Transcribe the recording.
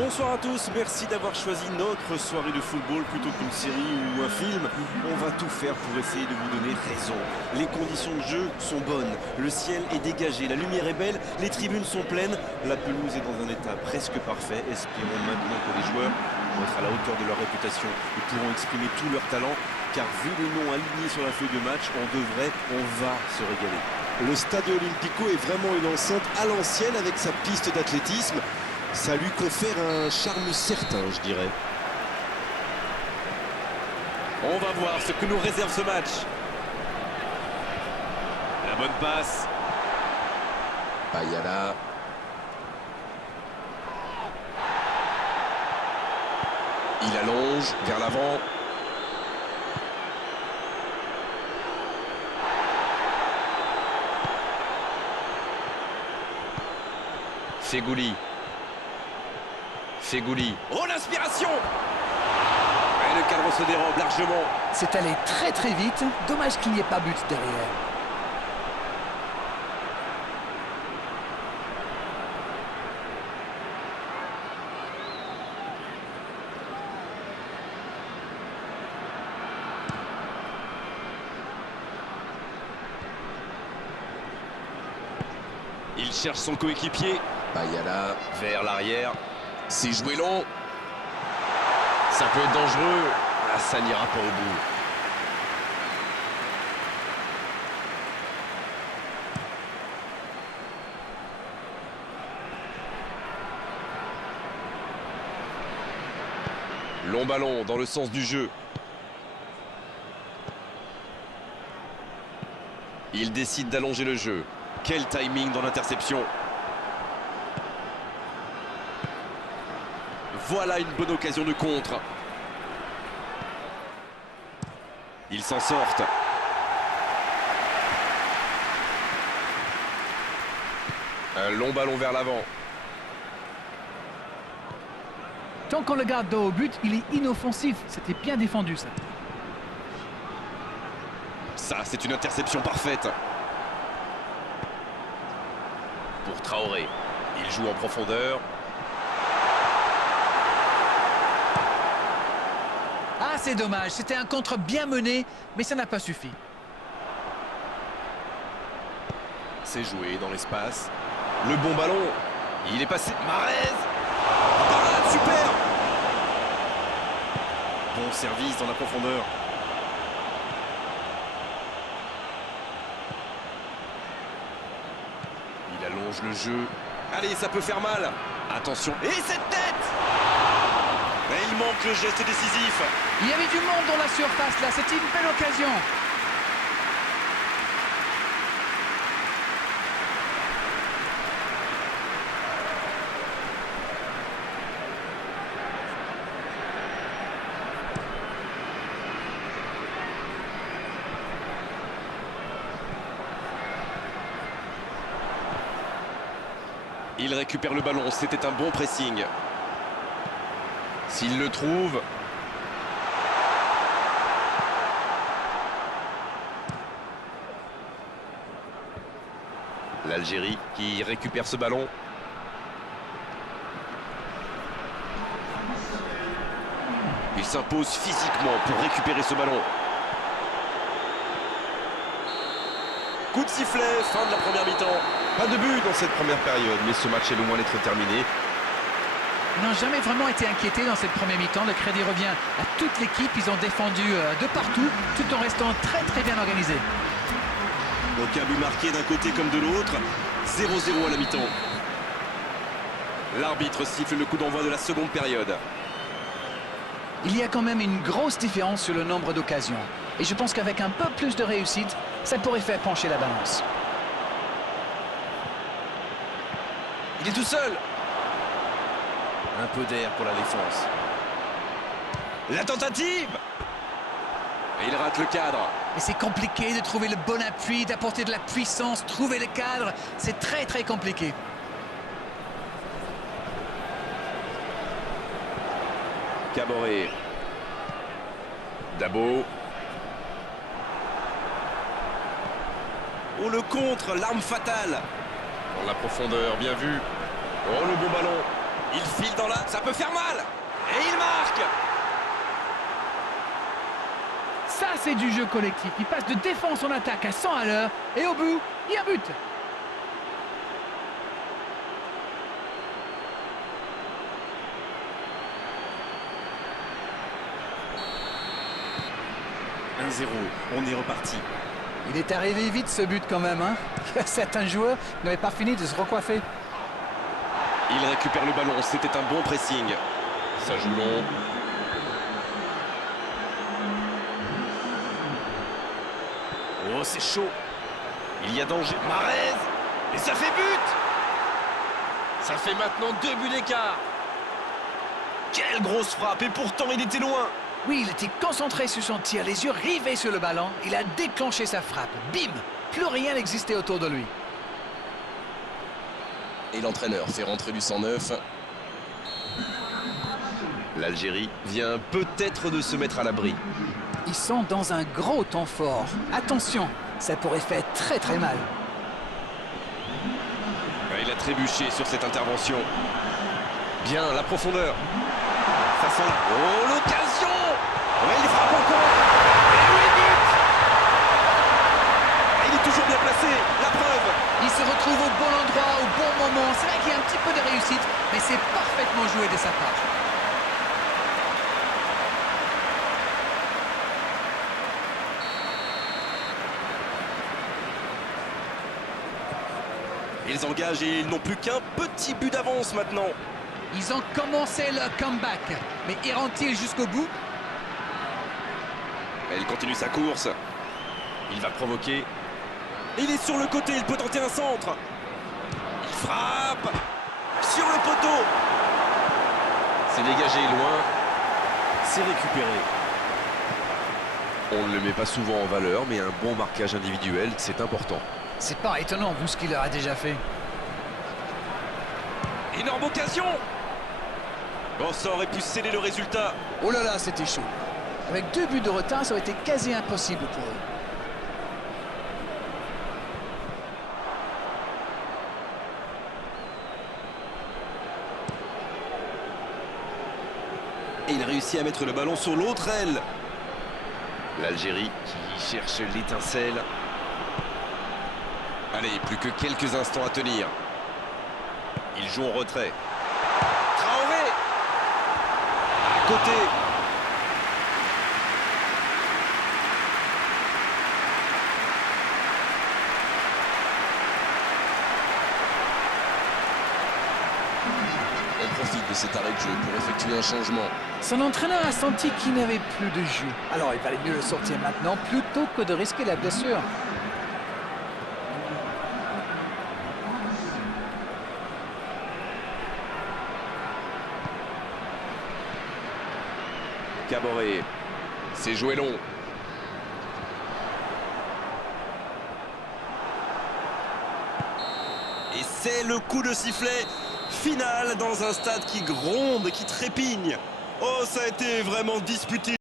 Bonsoir à tous, merci d'avoir choisi notre soirée de football plutôt qu'une série ou un film. On va tout faire pour essayer de vous donner raison. Les conditions de jeu sont bonnes, le ciel est dégagé, la lumière est belle, les tribunes sont pleines, la pelouse est dans un état presque parfait. Espérons maintenant que les joueurs vont être à la hauteur de leur réputation et pourront exprimer tout leur talent, car vu les noms alignés sur la feuille de match, on va se régaler. Le Stadio Olimpico est vraiment une enceinte à l'ancienne avec sa piste d'athlétisme. Ça lui confère un charme certain, je dirais. On va voir ce que nous réserve ce match. La bonne passe. Bayala. Il allonge vers l'avant. Feghouli. Oh, l'inspiration! Et le cadre se dérobe largement. C'est allé très très vite. Dommage qu'il n'y ait pas but derrière. Il cherche son coéquipier. Bayala. Vers l'arrière. C'est joué long. Ça peut être dangereux. Ah, ça n'ira pas au bout. Long ballon dans le sens du jeu. Il décide d'allonger le jeu. Quel timing dans l'interception. Voilà une bonne occasion de contre. Ils s'en sortent. Un long ballon vers l'avant. Tant qu'on le garde dos au but, il est inoffensif. C'était bien défendu, ça. Ça, c'est une interception parfaite. Pour Traoré. Il joue en profondeur. Ah, c'est dommage. C'était un contre bien mené, mais ça n'a pas suffi. C'est joué dans l'espace. Le bon ballon. Il est passé. Mahrez. Parade, super. Bon service dans la profondeur. Il allonge le jeu. Allez, ça peut faire mal. Attention. Et cette tête! Et il manque le geste décisif. Il y avait du monde dans la surface, là. C'était une belle occasion. Il récupère le ballon. C'était un bon pressing. S'il le trouve. L'Algérie qui récupère ce ballon. Il s'impose physiquement pour récupérer ce ballon. Coup de sifflet, fin de la première mi-temps. Pas de but dans cette première période, mais ce match est loin d'être terminé. Ils n'ont jamais vraiment été inquiétés dans cette première mi-temps. Le crédit revient à toute l'équipe. Ils ont défendu de partout, tout en restant très très bien organisés. Aucun but marqué d'un côté comme de l'autre. 0-0 à la mi-temps. L'arbitre siffle le coup d'envoi de la seconde période. Il y a quand même une grosse différence sur le nombre d'occasions. Et je pense qu'avec un peu plus de réussite, ça pourrait faire pencher la balance. Il est tout seul. Un peu d'air pour la défense. La tentative! Et il rate le cadre. Et c'est compliqué de trouver le bon appui, d'apporter de la puissance, trouver le cadre. C'est très très compliqué. Caboret. Dabo. Oh, le contre, l'arme fatale. Dans la profondeur, bien vu. Oh, le beau ballon. Il file dans la... Ça peut faire mal. Et il marque. Ça, c'est du jeu collectif. Il passe de défense en attaque à 100 à l'heure. Et au bout, il y a un but. On est reparti. Il est arrivé vite ce but quand même. Hein. Certains joueurs n'avaient pas fini de se recoiffer. Il récupère le ballon, c'était un bon pressing. Ça joue long. Oh, c'est chaud. Il y a danger. Mahrez. Et ça fait but. Ça fait maintenant 2 buts d'écart. Quelle grosse frappe. Et pourtant, il était loin. Oui, il était concentré sur son tir, les yeux rivés sur le ballon. Il a déclenché sa frappe. Bim! Plus rien n'existait autour de lui. Et l'entraîneur fait rentrer du 109. L'Algérie vient peut-être de se mettre à l'abri. Ils sont dans un gros temps fort. Attention, ça pourrait faire très très mal. Il a trébuché sur cette intervention. Bien, la profondeur. Ça sent... Oh, l'occasion! Ouais, il frappe encore. Et oui, but! Il est toujours bien placé, la preuve. Il se retrouve au bon endroit, au bon moment. C'est vrai qu'il y a un petit peu de réussite, mais c'est parfaitement joué de sa part. Ils engagent et ils n'ont plus qu'un petit but d'avance maintenant. Ils ont commencé leur comeback, mais iront-ils jusqu'au bout? Il continue sa course. Il va provoquer. Il est sur le côté, il peut tenter un centre. Il frappe. Sur le poteau. C'est dégagé loin. C'est récupéré. On ne le met pas souvent en valeur, mais un bon marquage individuel, c'est important. C'est pas étonnant vu ce qu'il leur a déjà fait. Énorme occasion. Bon, ça aurait pu sceller le résultat. Oh là là, c'était chaud. Avec 2 buts de retard, ça aurait été quasi impossible pour eux. Et il réussit à mettre le ballon sur l'autre aile. L'Algérie qui cherche l'étincelle. Allez, plus que quelques instants à tenir. Il joue en retrait. Traoré. À côté. On profite de cet arrêt de jeu pour effectuer un changement. Son entraîneur a senti qu'il n'avait plus de jus. Alors il valait mieux le sortir maintenant plutôt que de risquer la blessure. Caboret. C'est joué long. Et c'est le coup de sifflet final dans un stade qui gronde, qui trépigne. Oh, ça a été vraiment disputé.